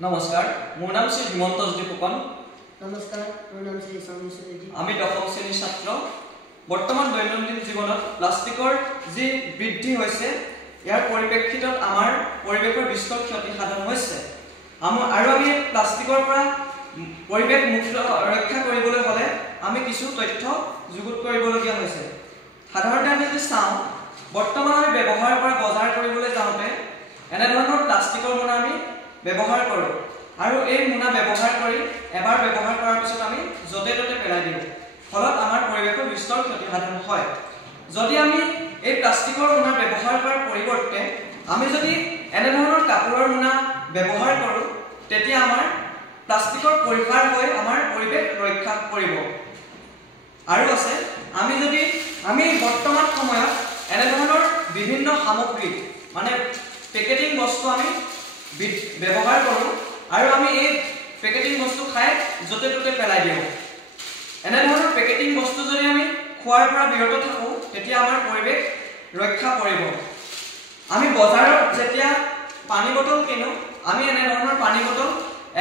নমস্কাৰ, মোৰ নাম শ্ৰী হিমন্তজ্যোতি ফুকন। নমস্কাৰ, মোৰ নাম শ্ৰী সৌমিত্ৰ জ্যোতি। আমি দশম শ্ৰেণীৰ ছাত্ৰ। বৰ্তমান দৈনন্দিন জীৱনত প্লাষ্টিকৰ যি বৃদ্ধি হৈছে, ইয়াৰ পৰিপ্ৰেক্ষিতত আমাৰ পৰিৱেশৰ বিস্তৰ ক্ষতি সাধন হৈছে। আৰু আমি প্লাষ্টিকৰ পৰা পৰিৱেশ মুক্ত ৰক্ষা কৰিবলৈ হ'লে আমি কিছু তথ্য যুগুত কৰিবলগীয়া হৈছে। সাধাৰণতে আমি যদি চাওঁ, বৰ্তমান আমি ব্যৱহাৰ কৰা বজাৰ কৰিবলৈ যাওঁতে এনেধৰণৰ প্লাষ্টিকৰ মোনা আমি ব্যৱহাৰ কৰোঁ আৰু এই মোনা ব্যৱহাৰ কৰি এবাৰ ব্যৱহাৰ কৰাৰ পিছত আমি য'তে ত'তে পেলাই দিওঁ, ফলত আমাৰ পৰিৱেশৰ বিস্তৰ ক্ষতি সাধন হয়। যদি আমি এই প্লাষ্টিকৰ মোনা ব্যৱহাৰ কৰাৰ পৰিৱৰ্তে আমি যদি এনেধৰণৰ কাপোৰৰ মোনা ব্যৱহাৰ কৰোঁ, তেতিয়া আমাৰ প্লাষ্টিকৰ পৰিহাৰ হৈ আমাৰ পৰিৱেশ ৰক্ষা কৰিব। আৰু আছে, আমি বৰ্তমান সময়ত এনেধৰণৰ বিভিন্ন সামগ্ৰী মানে পেকেটিং বস্তু আমি ব্যৱহাৰ কৰোঁ আৰু আমি এই পেকেটিং বস্তু খাই য'তে ত'তে পেলাই দিওঁ। এনেধৰণৰ পেকেটিং বস্তু যদি আমি খোৱাৰ পৰা বিৰত থাকোঁ, তেতিয়া আমাৰ পৰিৱেশ ৰক্ষা পৰিব। আমি বজাৰত যেতিয়া পানী বটল কিনো, আমি এনেধৰণৰ পানী বটল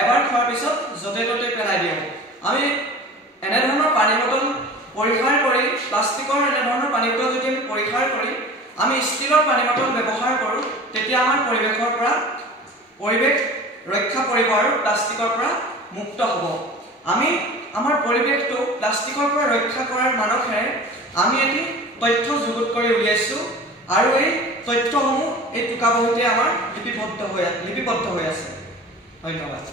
এবাৰ খোৱাৰ পিছত য'তে ত'তে পেলাই দিওঁ। আমি এনেধৰণৰ পানী বটল পৰিহাৰ কৰি প্লাষ্টিকৰ এনেধৰণৰ পানী বটল যদি আমি পৰিহাৰ কৰি আমি ষ্টীলৰ পানী বটল ব্যৱহাৰ কৰোঁ, তেতিয়া আমাৰ পৰিৱেশৰ পৰা পৰিৱেশ ৰক্ষা পৰিব আৰু প্লাষ্টিকৰ পৰা মুক্ত হ'ব। আমি আমাৰ পৰিৱেশটো প্লাষ্টিকৰ পৰা ৰক্ষা কৰাৰ মানসেৰে আমি এটি তথ্য যুগুত কৰি উলিয়াইছোঁ আৰু এই তথ্যসমূহ এই টোকাবহীতে আমাৰ লিপিবদ্ধ হৈ আছে। ধন্যবাদ।